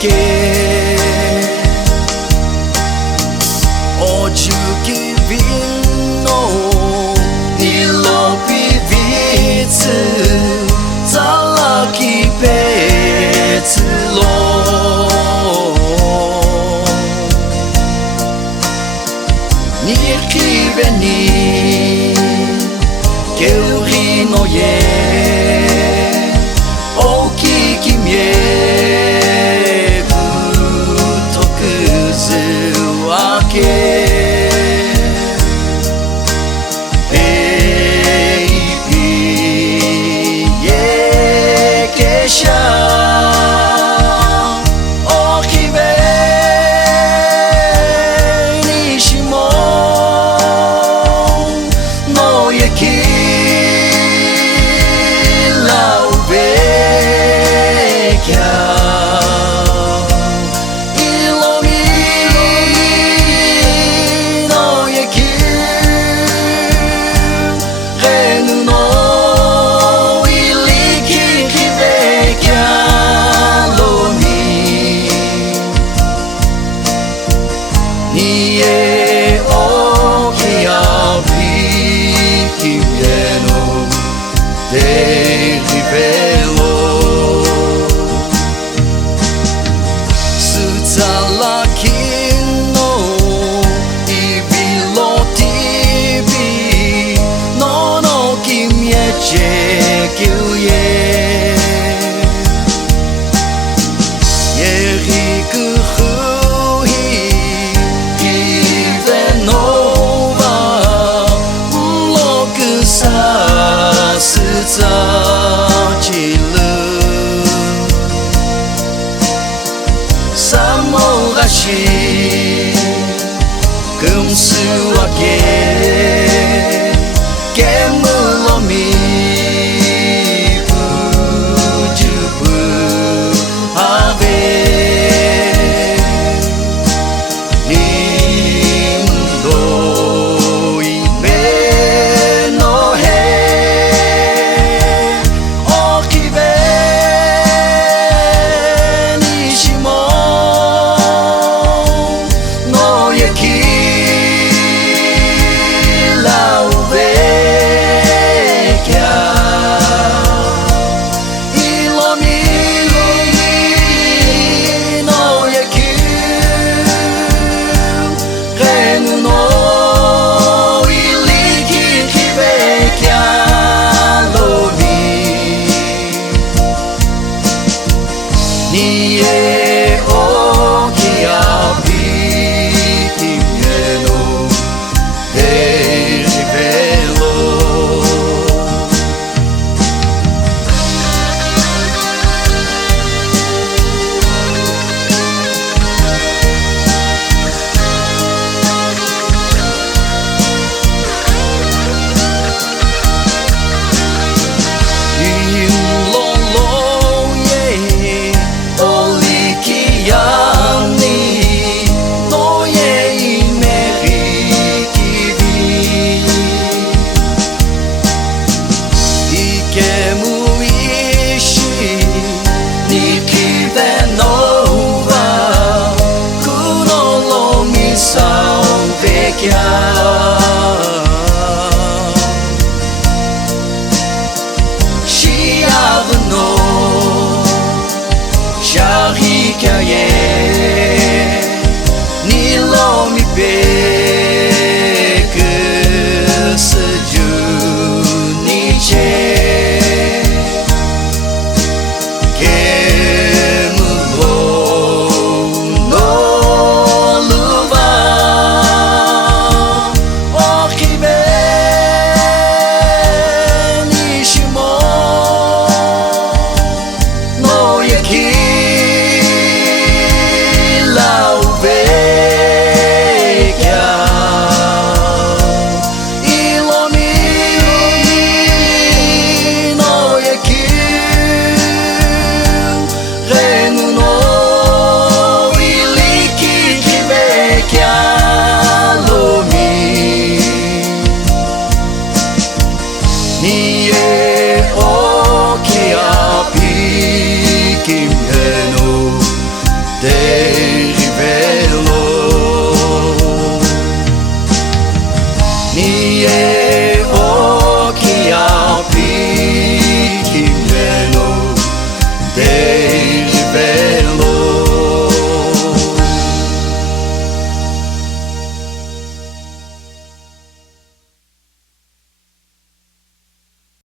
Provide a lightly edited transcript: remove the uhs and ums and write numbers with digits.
けおじゅきびの色ビビツざらきべつろにきべにけうりの家大ききみえぶとくずわけにえおきあびきえのデリベロすざらきのいびろティビののきみえちえきゅええりくふさちるさもがしくんすわけけむろみぶじゅぶはべにんどいめのへにえおきあびきえのデリベロきゃ